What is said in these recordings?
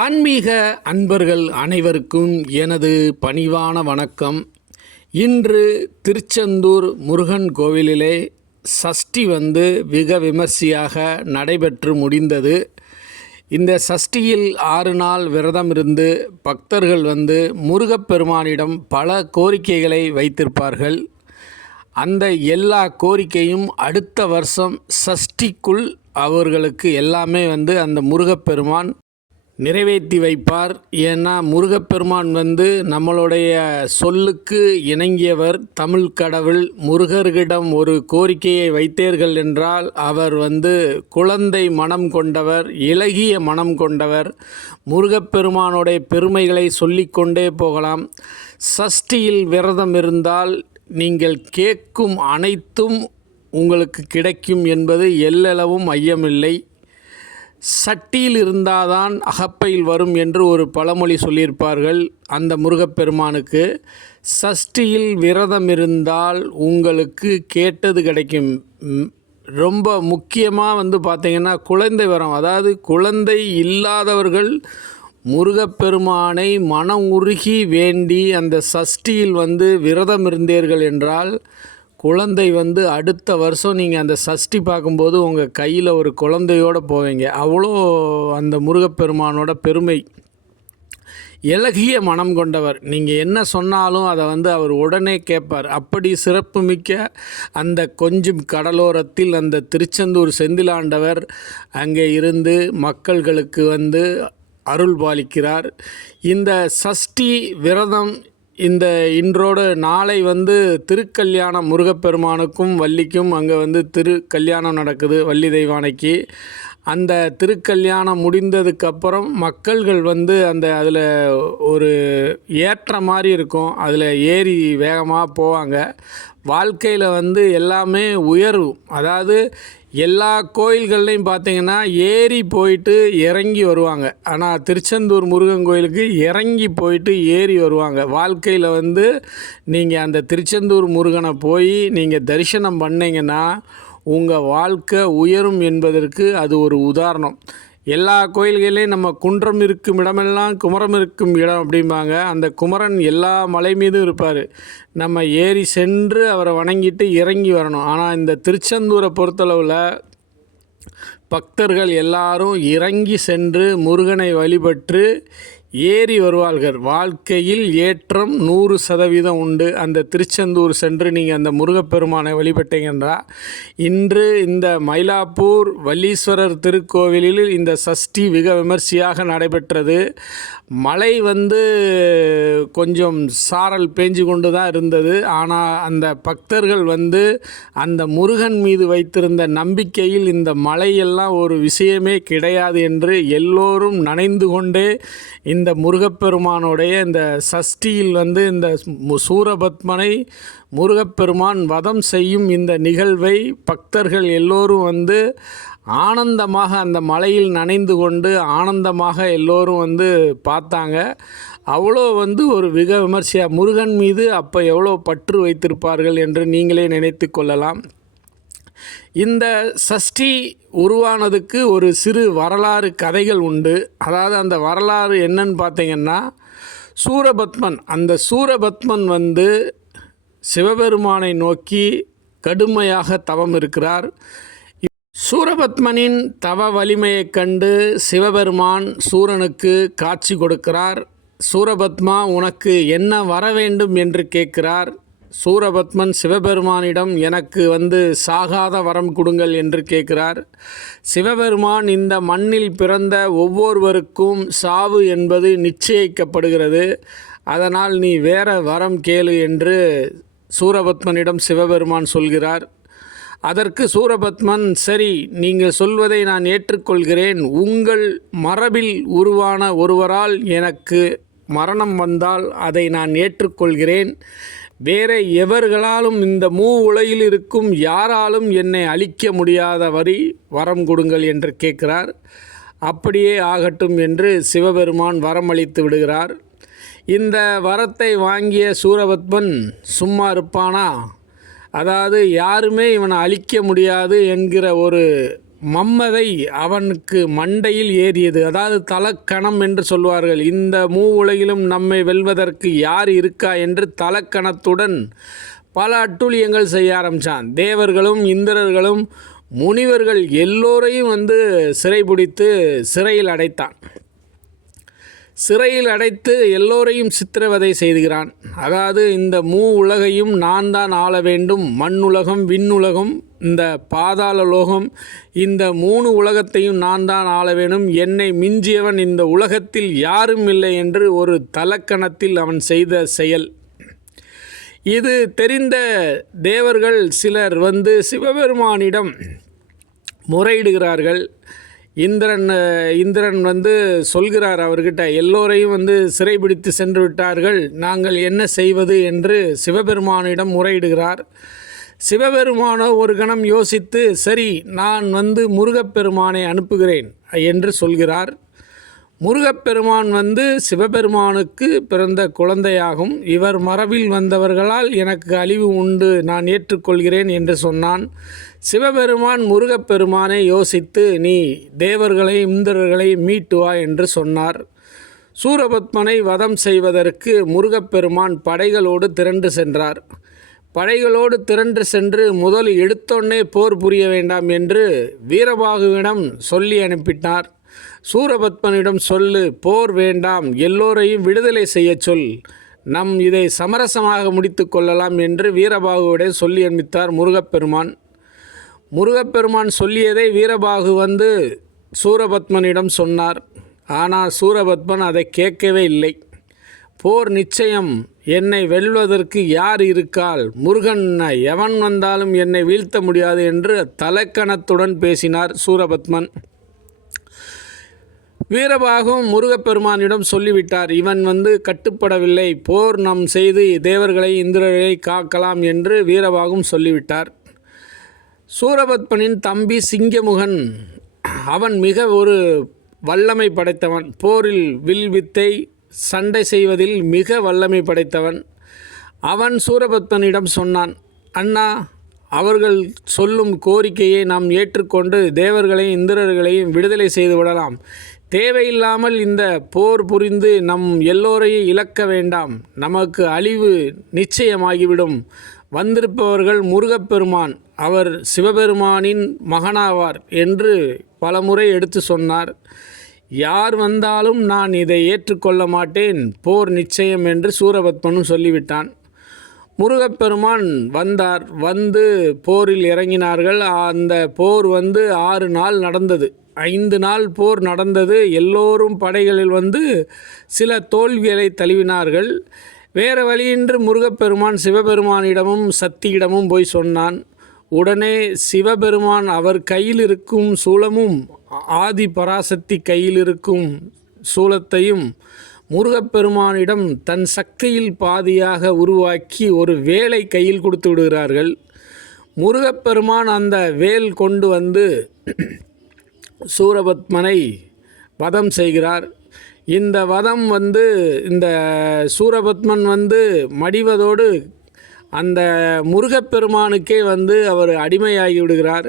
ஆன்மீக அன்பர்கள் அனைவருக்கும் எனது பணிவான வணக்கம். இன்று திருச்செந்தூர் முருகன் கோவிலிலே சஷ்டி வெகு விமர்சையாக நடைபெற்று முடிந்தது. இந்த சஷ்டியில் 6 நாள் விரதம் இருந்து பக்தர்கள் முருகப்பெருமானிடம் பல கோரிக்கைகளை வைத்திருப்பார்கள். அந்த எல்லா கோரிக்கையும் அடுத்த வருஷம் சஷ்டிக்குள் அவர்களுக்கு எல்லாமே அந்த முருகப்பெருமான் நிறைவேற்றி வைப்பார். ஏன்னா முருகப்பெருமான் நம்மளுடைய சொல்லுக்கு இணங்கியவர். தமிழ் கடவுள் முருகர்களிடம் ஒரு கோரிக்கையை வைத்தீர்கள் என்றால் அவர் குழந்தை மனம் கொண்டவர், இளகிய மனம் கொண்டவர். முருகப்பெருமானுடைய பெருமைகளை சொல்லிக்கொண்டே போகலாம். சஷ்டியில் விரதம் இருந்தால் நீங்கள் கேட்கும் அனைத்தும் உங்களுக்கு கிடைக்கும் என்பது எல்லளவும் ஐயமில்லை. சட்டியில் இருந்தால்தான் அகப்பையில் வரும் என்று ஒரு பழமொழி சொல்லியிருப்பார்கள். அந்த முருகப்பெருமானுக்கு சஷ்டியில் விரதம் இருந்தால் உங்களுக்கு கேட்டது கிடைக்கும். ரொம்ப முக்கியமாக பார்த்திங்கன்னா குழந்தை வரம், அதாவது குழந்தை இல்லாதவர்கள் முருகப்பெருமானை மனம் உருகி வேண்டி அந்த சஷ்டியில் விரதம் இருந்தீர்கள் என்றால் குழந்தை அடுத்த வருஷம் நீங்கள் அந்த சஷ்டி பார்க்கும்போது உங்கள் கையில் ஒரு குழந்தையோடு போவீங்க. அவ்வளோ அந்த முருகப்பெருமானோட பெருமை. இளகிய மனம் கொண்டவர். நீங்கள் என்ன சொன்னாலும் அதை அவர் உடனே கேட்பார். அப்படி சிறப்புமிக்க அந்த கொஞ்சம் கடலோரத்தில் அந்த திருச்செந்தூர் செந்திலாண்டவர் அங்கே இருந்து மக்கள்களுக்கு அருள் பாலிக்கிறார். இந்த சஷ்டி விரதம் இன்றோடு நாளை திருக்கல்யாணம், முருகப்பெருமானுக்கும் வள்ளிக்கும் அங்கே திருக்கல்யாணம் நடக்குது. வள்ளி தெய்வானைக்கு அந்த திருக்கல்யாணம் முடிந்ததுக்கப்புறம் மக்கள்கள் அதில் ஒரு ஏற்ற மாதிரி இருக்கும். அதில் ஏறி வேகமாக போவாங்க. வாழ்க்கையில் எல்லாமே உயர்வு. அதாவது எல்லா கோயில்கள்லையும் பார்த்திங்கன்னா ஏறி போயிட்டு இறங்கி வருவாங்க. ஆனால் திருச்செந்தூர் முருகன் கோயிலுக்கு இறங்கி போயிட்டு ஏறி வருவாங்க. வாழ்க்கையில் நீங்கள் அந்த திருச்செந்தூர் முருகனை போய் நீங்கள் தரிசனம் பண்ணிங்கன்னா உங்கள் வாழ்க்கை உயரும் என்பதற்கு அது ஒரு உதாரணம். எல்லா கோயில்களையும் நம்ம குன்றம் இருக்கும் இடமெல்லாம் குமரம் இருக்கும் இடம் அப்படிம்பாங்க. அந்த குமரன் எல்லா மலை மீதும் இருப்பார். நம்ம ஏறி சென்று அவரை வணங்கிட்டு இறங்கி வரணும். ஆனால் இந்த திருச்செந்தூரை பொறுத்தளவில் பக்தர்கள் எல்லாரும் இறங்கி சென்று முருகனை வழிபட்டு ஏறி வருவார்கள். வாழ்க்கையில் ஏற்றம் 100% உண்டு. அந்த திருச்செந்தூர் சென்று நீங்கள் அந்த முருகப்பெருமானை வழிபட்டீங்கன்னா, இன்று இந்த மயிலாப்பூர் வள்ளீஸ்வரர் திருக்கோவிலில் இந்த சஷ்டி மிக விமர்சையாக நடைபெற்றது. மழை கொஞ்சம் சாரல் பேஞ்சு கொண்டு தான் இருந்தது. ஆனால் அந்த பக்தர்கள் அந்த முருகன் மீது வைத்திருந்த நம்பிக்கையில் இந்த மழையெல்லாம் ஒரு விஷயமே கிடையாது என்று எல்லோரும் நனைந்து கொண்டே இந்த முருகப்பெருமானுடைய இந்த சஷ்டியில் இந்த சூரபத்மனை முருகப்பெருமான் வதம் செய்யும் இந்த நிகழ்வை பக்தர்கள் எல்லோரும் ஆனந்தமாக அந்த மலையில் நனைந்து கொண்டு ஆனந்தமாக எல்லோரும் பார்த்தாங்க. அவ்வளோ ஒரு மிக விமர்சையாக முருகன் மீது அப்போ எவ்வளோ பற்று வைத்திருப்பார்கள் என்று நீங்களே நினைத்து கொள்ளலாம். இந்த சஷ்டி உருவானதுக்கு ஒரு சிறு வரலாறு கதைகள் உண்டு. அதாவது அந்த வரலாறு என்னன்னு பார்த்தீங்கன்னா, சூரபத்மன், அந்த சூரபத்மன் சிவபெருமானை நோக்கி கடுமையாக தவம் இருக்கிறார். சூரபத்மனின் தவ வலிமையைக் கண்டு சிவபெருமான் சூரனுக்கு காட்சி கொடுக்கிறார். சூரபத்மா, உனக்கு என்ன வர வேண்டும் என்று கேட்கிறார். சூரபத்மன் சிவபெருமானிடம் எனக்கு சாகாத வரம் கொடுங்கள் என்று கேட்கிறார். சிவபெருமான், இந்த மண்ணில் பிறந்த ஒவ்வொருவருக்கும் சாவு என்பது நிச்சயிக்கப்படுகிறது. அதனால் நீ வேற வரம் கேளு என்று சூரபத்மனிடம் சிவபெருமான் சொல்கிறார். அதற்கு சூரபத்மன், சரி, நீங்கள் சொல்வதை நான் ஏற்றுக்கொள்கிறேன். உங்கள் மரபில் உருவான ஒருவரால் எனக்கு மரணம் வந்தால் அதை நான் ஏற்றுக்கொள்கிறேன். வேற எவர்களாலும் இந்த உலகில் இருக்கும் யாராலும் என்னை அழிக்க முடியாத வரம் கொடுங்கள் என்று கேட்கிறார். அப்படியே ஆகட்டும் என்று சிவபெருமான் வரம் அளித்து விடுகிறார். இந்த வரத்தை வாங்கிய சூரபத்மன் சும்மா இருப்பானா? அதாவது யாருமே இவனை அழிக்க முடியாது என்கிற ஒரு மம்மதை அவனுக்கு மண்டையில் ஏறியது. அதாவது தலக்கணம் என்று சொல்வார்கள். இந்த உலகிலும் நம்மை வெல்வதற்கு யார் இருக்கா என்று தலக்கணத்துடன் பல அட்டூழியங்கள் செய்ய ஆரம்பித்தான். தேவர்களும் இந்திரர்களும் முனிவர்கள் எல்லோரையும் சிறைபிடித்து சிறையில் அடைத்தான். சிறையில் அடைத்து எல்லோரையும் சித்திரவதை செய்கிறான். அதாவது இந்த உலகையும் நான் தான் ஆள வேண்டும். மண்ணுலகம், விண்ணுலகம், இந்த பாதாள லோகம், இந்த 3 உலகத்தையும் நான் தான் ஆள வேண்டும். என்னை மிஞ்சியவன் இந்த உலகத்தில் யாரும் இல்லை என்று ஒரு தலக்கணத்தில் அவன் செய்த செயல். இது தெரிந்த தேவர்கள் சிலர் சிவபெருமானிடம் முறையிடுகிறார்கள். இந்திரன் சொல்கிறார் அவர்கிட்ட, எல்லோரையும் சிறைபிடித்து சென்று விட்டார்கள், நாங்கள் என்ன செய்வது என்று சிவபெருமானிடம் முறையிடுகிறார். சிவபெருமானோ ஒரு கணம் யோசித்து, சரி நான் முருகப்பெருமானை அனுப்புகிறேன் என்று சொல்கிறார். முருகப்பெருமான் சிவபெருமானுக்கு பிறந்த குழந்தையாகும். இவர் மரபில் வந்தவர்களால் எனக்கு அழிவு உண்டு, நான் ஏற்றுக்கொள்கிறேன் என்று சொன்னான். சிவபெருமான் முருகப்பெருமானை யோசித்து, நீ தேவர்களை இந்திரர்களை மீட்டு வா என்று சொன்னார். சூரபத்மனை வதம் செய்வதற்கு முருகப்பெருமான் படைகளோடு திரண்டு சென்றார். படைகளோடு திரண்டு சென்று முதல் எடுத்தோன்னே போர் புரிய வேண்டாம் என்று வீரபாகுவிடம் சொல்லி அனுப்பினார். சூரபத்மனிடம் சொல்லு, போர் வேண்டாம், எல்லோரையும் விடுதலை செய்ய சொல், இதை சமரசமாக முடித்து கொள்ளலாம் என்று வீரபாகுவிடம் சொல்லி அனுப்பித்தார் முருகப்பெருமான். முருகப்பெருமான் சொல்லியதை வீரபாகு சூரபத்மனிடம் சொன்னார். ஆனால் சூரபத்மன் அதை கேட்கவே இல்லை. போர் நிச்சயம், என்னை வெல்வதற்கு யார் இருக்கால், முருகன் எவன் வந்தாலும் என்னை வீழ்த்த முடியாது என்று தலக்கணத்துடன் பேசினார் சூரபத்மன். வீரபாகும் முருகப்பெருமானிடம் சொல்லிவிட்டார், இவன் கட்டுப்படவில்லை, போர் நம் செய்து தேவர்களை இந்திரர்களை காக்கலாம் என்று வீரபாகும் சொல்லிவிட்டார். சூரபத்மனின் தம்பி சிங்கமுகன், அவன் மிக ஒரு வல்லமை படைத்தவன். போரில் வில் வித்தை சண்டை செய்வதில் மிக வல்லமை படைத்தவன். அவன் சூரபத்மனிடம் சொன்னான், அண்ணா, அவர்கள் சொல்லும் கோரிக்கையை நாம் ஏற்றுக்கொண்டு தேவர்களையும் இந்திரர்களையும் விடுதலை செய்து விடலாம். தேவையில்லாமல் இந்த போர் புரிந்து நம் எல்லோரையும் இழக்க வேண்டாம். நமக்கு அழிவு நிச்சயமாகிவிடும். வந்திருப்பவர்கள் முருகப்பெருமான், அவர் சிவபெருமானின் மகனாவார் என்று பலமுறை எடுத்து சொன்னார். யார் வந்தாலும் நான் இதை ஏற்றுக்கொள்ள மாட்டேன், போர் நிச்சயம் என்று சூரபத்மனும் சொல்லிவிட்டான். முருகப்பெருமான் வந்தார். போரில் இறங்கினார்கள். அந்த போர் 6 நாள் நடந்தது. 5 நாள் போர் நடந்தது. எல்லோரும் படைகளில் சில தோல்விகளை தழுவினார்கள். வேறு வழியின்றி முருகப்பெருமான் சிவபெருமானிடமும் சக்தியிடமும் போய் சொன்னான். உடனே சிவபெருமான் அவர் கையில் இருக்கும் சூலமும் ஆதி பராசக்தி கையில் இருக்கும் சூலத்தையும் முருகப்பெருமானிடம் தன் சக்தியில் பாதியாக உருவாக்கி ஒரு வேலை கையில் கொடுத்து விடுகிறார்கள். முருகப்பெருமான் அந்த வேல் கொண்டு சூரபத்மனை வதம் செய்கிறார். இந்த வதம் இந்த சூரபத்மன் மடிவதோடு அந்த முருகப்பெருமானுக்கே அவர் அடிமையாகி விடுகிறார்.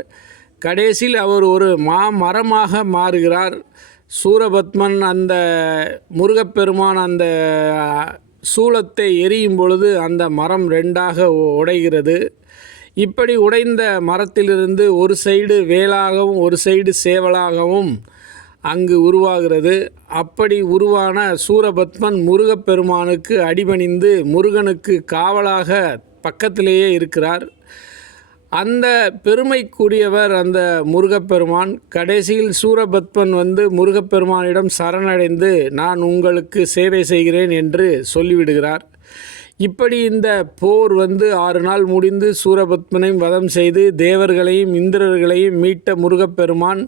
கடைசியில் அவர் ஒரு மரமாக மாறுகிறார். சூரபத்மன் அந்த முருகப்பெருமான் அந்த சூலத்தை எரியும் பொழுது அந்த மரம் 2ஆக உடைகிறது. இப்படி உடைந்த மரத்திலிருந்து ஒரு சைடு வேலாகவும் ஒரு சைடு சேவலாகவும் அங்கு உருவாகிறது. அப்படி உருவான சூரபத்மன் முருகப்பெருமானுக்கு அடிபணிந்து முருகனுக்கு காவலாக பக்கத்திலேயே இருக்கிறார். அந்த பெருமைக்குரியவர் அந்த முருகப்பெருமான். கடைசியில் சூரபத்மன் முருகப்பெருமானிடம் சரணடைந்து, நான் உங்களுக்கு சேவை செய்கிறேன் என்று சொல்லிவிடுகிறார். இப்படி இந்த போர் 6 நாள் முடிந்து சூரபத்மனையும் வதம் செய்து தேவர்களையும் இந்திரர்களையும் மீட்ட முருகப்பெருமான்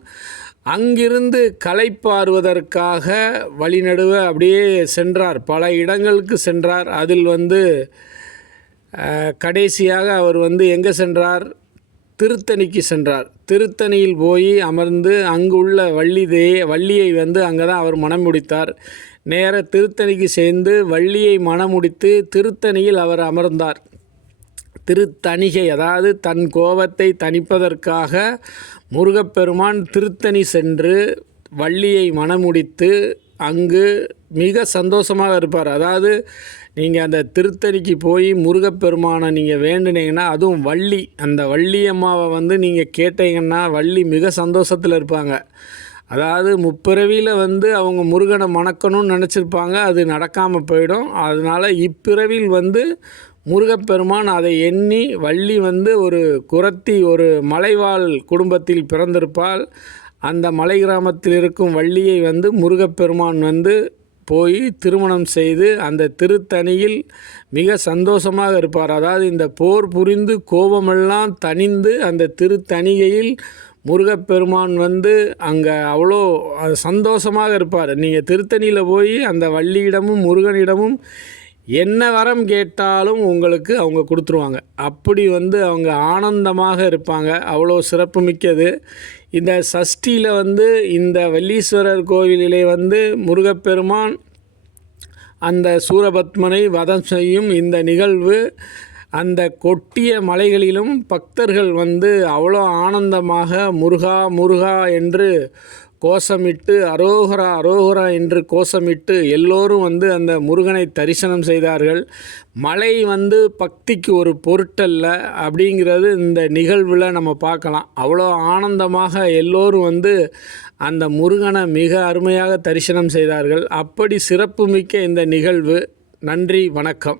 அங்கிருந்து களைப்பாறுவதற்காக வழிநடுவ அப்படியே சென்றார். பல இடங்களுக்கு சென்றார். அதில் கடைசியாக அவர் எங்கே சென்றார்? திருத்தணிக்கு சென்றார். திருத்தணியில் போய் அமர்ந்து அங்குள்ள வள்ளியை அங்கே தான் அவர் மனம் முடித்தார். நேர திருத்தணிக்கு சேர்ந்து வள்ளியை மணமுடித்து திருத்தணியில் அவர் அமர்ந்தார். திருத்தணிகை, அதாவது தன் கோபத்தை தணிப்பதற்காக முருகப்பெருமான் திருத்தணி சென்று வள்ளியை மணமுடித்து அங்கு மிக சந்தோஷமாக இருப்பார். அதாவது நீங்கள் அந்த திருத்தணிக்கு போய் முருகப்பெருமானை நீங்கள் வேண்டுனீங்கன்னா, அதுவும் வள்ளி, அந்த வள்ளி அம்மாவை வந்து நீங்கள் கேட்டீங்கன்னா வள்ளி மிக சந்தோஷத்தில் இருப்பாங்க. அதாவது முப்பிறவியில் வந்து அவங்க முருகனை மணக்கணும்னு நினச்சிருப்பாங்க, அது நடக்காமல் போயிடும். அதனால் இப்பிறவியில் வந்து முருகப்பெருமான் அதை எண்ணி, வள்ளி வந்து ஒரு குறத்தி, ஒரு மலைவாழ் குடும்பத்தில் பிறந்திருப்பாள். அந்த மலை கிராமத்தில் இருக்கும் வள்ளியை வந்து முருகப்பெருமான் வந்து போய் திருமணம் செய்து அந்த திருத்தணியில் மிக சந்தோஷமாக இருப்பார். அதாவது இந்த போர் புரிந்து கோபமெல்லாம் தணிந்து அந்த திருத்தணிகையில் முருகப்பெருமான் வந்து அங்கே அவ்வளோ சந்தோஷமாக இருப்பார். நீங்கள் திருத்தணியில் போய் அந்த வள்ளியிடமும் முருகனிடமும் என்ன வரம் கேட்டாலும் உங்களுக்கு அவங்க கொடுத்துருவாங்க. அப்படி வந்து அவங்க ஆனந்தமாக இருப்பாங்க. அவ்வளோ சிறப்புமிக்கது. இந்த சஷ்டியில் வந்து இந்த வள்ளீஸ்வரர் கோவிலிலே வந்து முருகப்பெருமான் அந்த சூரபத்மனை வதம் செய்யும் இந்த நிகழ்வு அந்த கொட்டிய மலைகளிலும் பக்தர்கள் வந்து அவ்வளோ ஆனந்தமாக முருகா முருகா என்று கோஷமிட்டு, அரோகரா அரோகரா என்று கோஷமிட்டு எல்லோரும் வந்து அந்த முருகனை தரிசனம் செய்தார்கள். மலை வந்து பக்திக்கு ஒரு பொருட்டல்ல அப்படிங்கிறது இந்த நிகழ்வில் நம்ம பார்க்கலாம். அவ்வளோ ஆனந்தமாக எல்லோரும் வந்து அந்த முருகனை மிக அருமையாக தரிசனம் செய்தார்கள். அப்படி சிறப்புமிக்க இந்த நிகழ்வு. நன்றி, வணக்கம்.